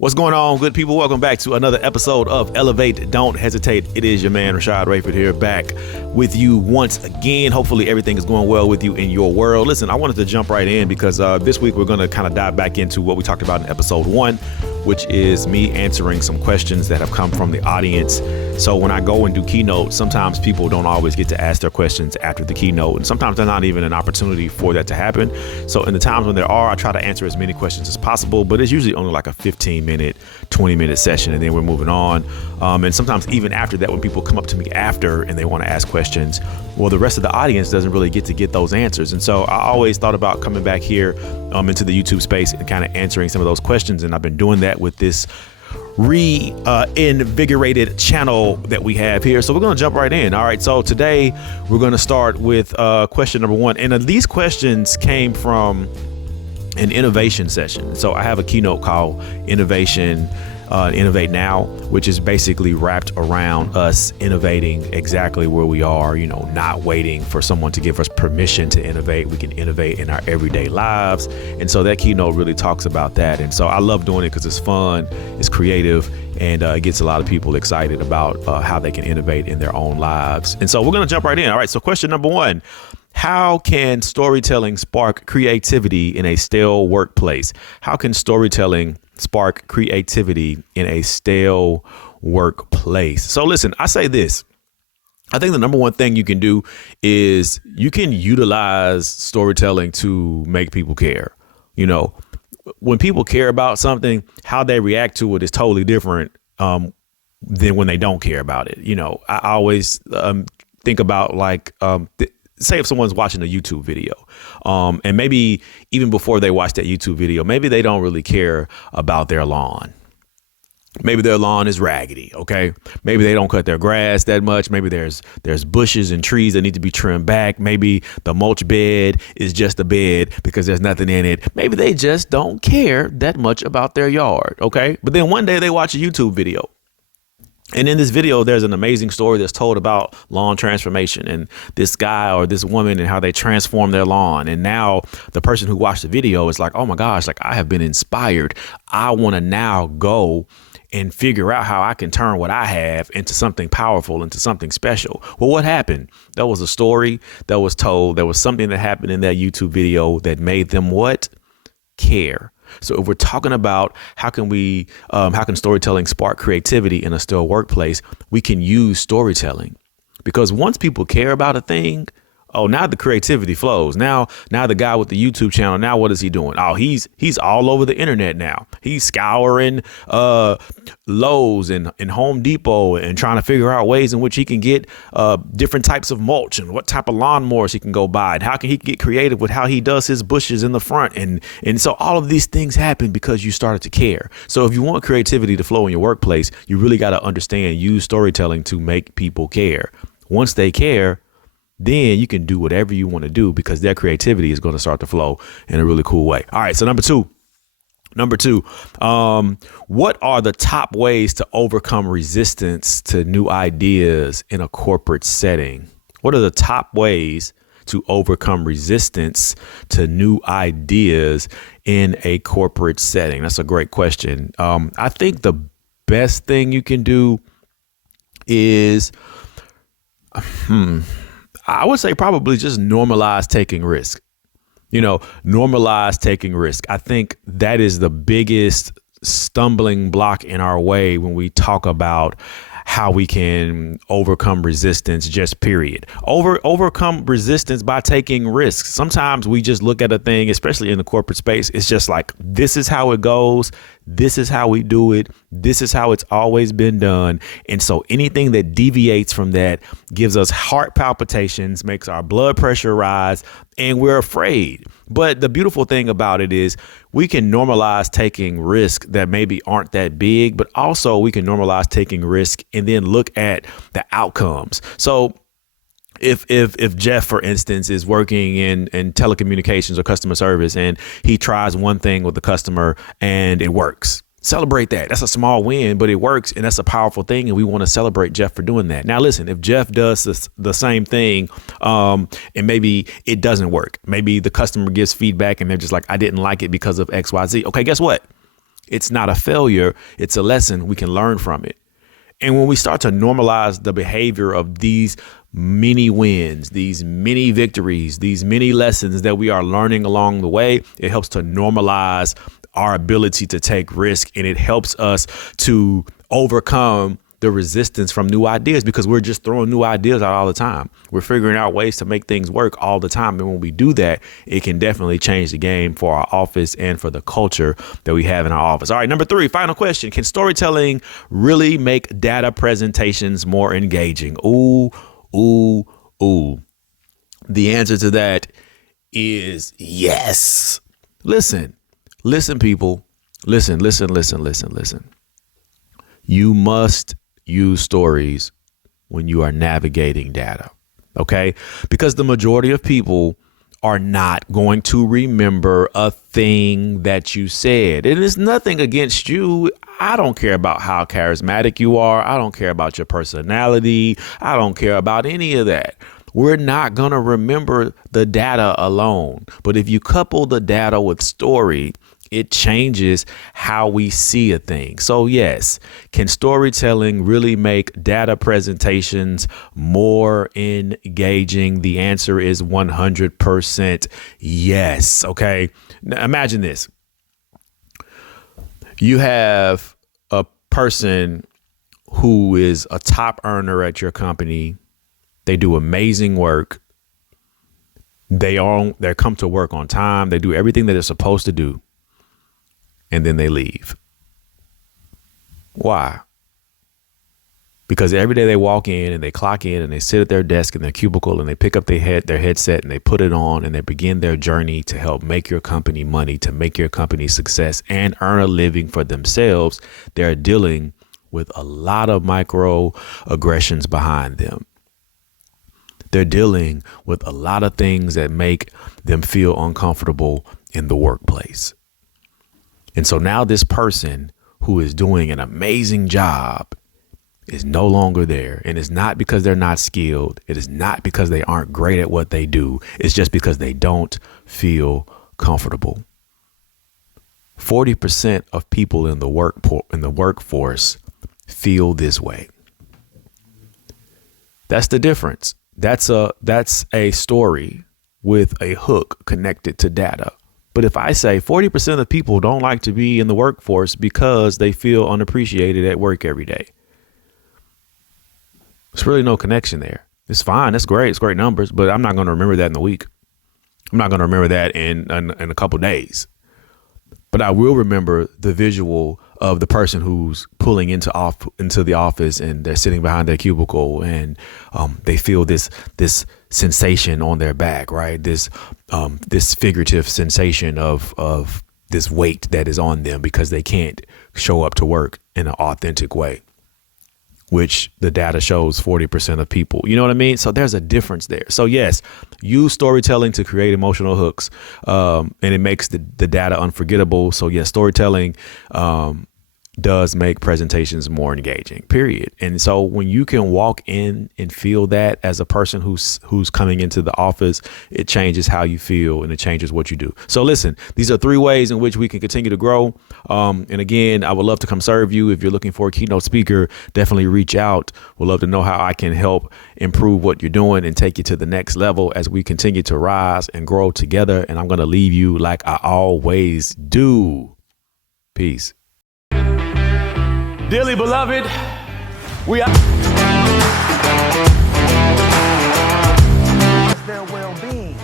What's going on, good people? Welcome back to another episode of Elevate, Don't Hesitate. It is your man, Rashad Rayford, here back with you once again. Hopefully everything is going well with you in your world. Listen, I wanted to jump right in because this week we're going to kind of dive back into what we talked about in episode 1, which is me answering some questions that have come from the audience. So when I go and do keynote, sometimes people don't always get to ask their questions after the keynote, and sometimes there's not even an opportunity for that to happen. So in the times when there are, I try to answer as many questions as possible, but it's usually only like a 15-minute, 20-minute session, and then we're moving on. And sometimes even after that, when people come up to me after and they want to ask questions, well, the rest of the audience doesn't really get to get those answers. And so I always thought about coming back here into the YouTube space and kind of answering some of those questions. And I've been doing that with this reinvigorated channel that we have here. So we're going to jump right in. All right. So today we're going to start with question number 1. And these questions came from an innovation session. So I have a keynote called Innovate Now, which is basically wrapped around us innovating exactly where we are, not waiting for someone to give us permission to innovate. We can innovate in our everyday lives. And so that keynote really talks about that. And so I love doing it because it's fun, it's creative, and it gets a lot of people excited about how they can innovate in their own lives. And so we're going to jump right in. All right. So question number 1. How can storytelling spark creativity in a stale workplace? How can storytelling spark creativity in a stale workplace? So listen, I say this. I think the number one thing you can do is you can utilize storytelling to make people care. When people care about something, how they react to it is totally different than when they don't care about it. I always think about say if someone's watching a YouTube video, and maybe even before they watch that YouTube video, maybe they don't really care about their lawn. Maybe their lawn is raggedy. OK, maybe they don't cut their grass that much. Maybe there's bushes and trees that need to be trimmed back. Maybe the mulch bed is just a bed because there's nothing in it. Maybe they just don't care that much about their yard. OK, but then one day they watch a YouTube video. And in this video, there's an amazing story that's told about lawn transformation and this guy or this woman and how they transform their lawn. And now the person who watched the video is like, oh, my gosh, I have been inspired. I want to now go and figure out how I can turn what I have into something powerful, into something special. Well, what happened? There was a story that was told. There was something that happened in that YouTube video that made them what? Care. So if we're talking about how can storytelling spark creativity in a still workplace, we can use storytelling, because once people care about a thing, now the creativity flows. Now the guy with the YouTube channel, now what is he doing? Oh, he's all over the internet now. He's scouring Lowe's and Home Depot and trying to figure out ways in which he can get different types of mulch and what type of lawnmowers he can go buy and how can he get creative with how he does his bushes in the front. And so all of these things happen because you started to care. So if you want creativity to flow in your workplace, you really got to use storytelling to make people care. Once they care, then you can do whatever you want to do because their creativity is going to start to flow in a really cool way. All right. So number two, what are the top ways to overcome resistance to new ideas in a corporate setting? What are the top ways to overcome resistance to new ideas in a corporate setting? That's a great question. I think the best thing you can do is, I would say probably just normalize taking risk. Normalize taking risk. I think that is the biggest stumbling block in our way when we talk about how we can overcome resistance, just period. Overcome resistance by taking risks. Sometimes we just look at a thing, especially in the corporate space. It's just like, this is how it goes. This is how we do it. This is how it's always been done. And so anything that deviates from that gives us heart palpitations, makes our blood pressure rise, and we're afraid. But the beautiful thing about it is we can normalize taking risks that maybe aren't that big, but also we can normalize taking risk and then look at the outcomes. So if Jeff, for instance, is working in telecommunications or customer service and he tries one thing with the customer and it works, celebrate that. That's a small win, but it works. And that's a powerful thing. And we want to celebrate Jeff for doing that. Now, listen, if Jeff does the same thing and maybe it doesn't work, maybe the customer gives feedback and they're just like, I didn't like it because of X, Y, Z. OK, guess what? It's not a failure. It's a lesson. We can learn from it. And when we start to normalize the behavior of these many wins, these many victories, these many lessons that we are learning along the way, it helps to normalize our ability to take risk, and it helps us to overcome the resistance from new ideas, because we're just throwing new ideas out all the time. We're figuring out ways to make things work all the time. And when we do that, it can definitely change the game for our office and for the culture that we have in our office. All right, number 3, final question. Can storytelling really make data presentations more engaging? Ooh. The answer to that is yes. Listen, people. Listen. You must use stories when you are navigating data, okay? Because the majority of people are not going to remember a thing that you said. And it's nothing against you. I don't care about how charismatic you are. I don't care about your personality. I don't care about any of that. We're not going to remember the data alone. But if you couple the data with story, it changes how we see a thing. So yes, can storytelling really make data presentations more engaging? The answer is 100% yes. Okay. Now imagine this. You have a person who is a top earner at your company. They do amazing work. They come to work on time. They do everything that they're supposed to do. And then they leave. Why? Because every day they walk in and they clock in and they sit at their desk in their cubicle and they pick up their headset and they put it on and they begin their journey to help make your company money, to make your company success and earn a living for themselves. They're dealing with a lot of microaggressions behind them. They're dealing with a lot of things that make them feel uncomfortable in the workplace. And so now this person who is doing an amazing job is no longer there. And it's not because they're not skilled. It is not because they aren't great at what they do. It's just because they don't feel comfortable. 40% of people in the workforce feel this way. That's the difference. That's a story with a hook connected to data. But if I say 40% of people don't like to be in the workforce because they feel unappreciated at work every day, there's really no connection there. It's fine. That's great. It's great numbers, but I'm not going to remember that in a week. I'm not going to remember that in a couple of days. But I will remember the visual of the person who's pulling into the office and they're sitting behind their cubicle and they feel this sensation on their back, right? This figurative sensation of this weight that is on them because they can't show up to work in an authentic way, which the data shows 40% of people. You know what I mean? So there's a difference there. So yes, use storytelling to create emotional hooks, and it makes the data unforgettable. So yes, storytelling does make presentations more engaging, period. And so when you can walk in and feel that as a person who's coming into the office, it changes how you feel and it changes what you do. So listen, these are 3 ways in which we can continue to grow. And again, I would love to come serve you. If you're looking for a keynote speaker, definitely reach out. We'd love to know how I can help improve what you're doing and take you to the next level as we continue to rise and grow together. And I'm going to leave you like I always do. Peace. Dearly beloved, we are their well-being.